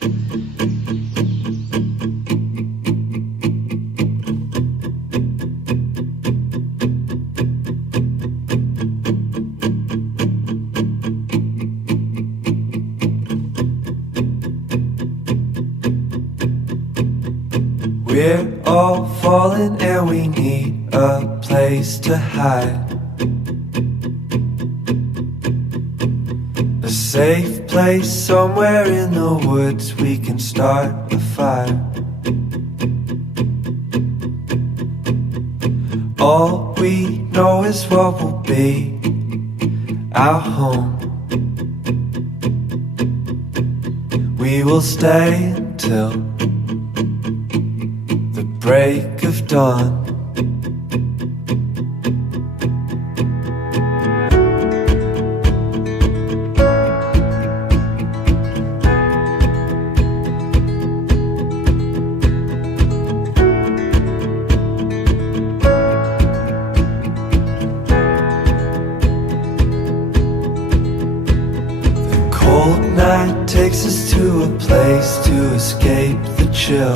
We're all falling and we need a place to hide. A safe place somewhere in the woods we can start a fire. All we know is what will be our home. We will stay until the break of dawn. The cold night takes us to a place to escape the chill.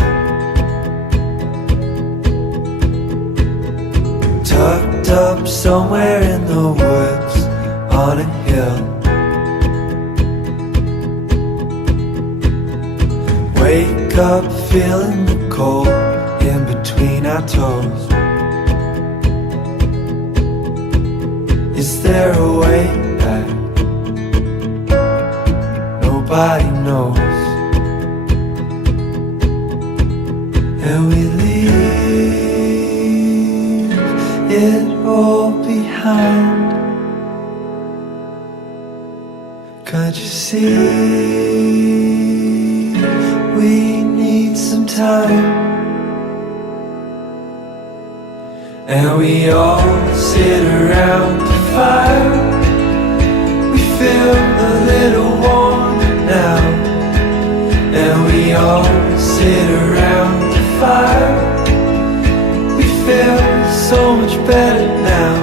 Tucked up somewhere in the woods on a hill. Wake up feeling the cold in between our toes. Is there a way back? Nobody knows. And we leave it all behind. Can't you see? We need some time. And we all sit around the fire. We feel a little warmer now. And we all sit around the fire. We feel so much better now.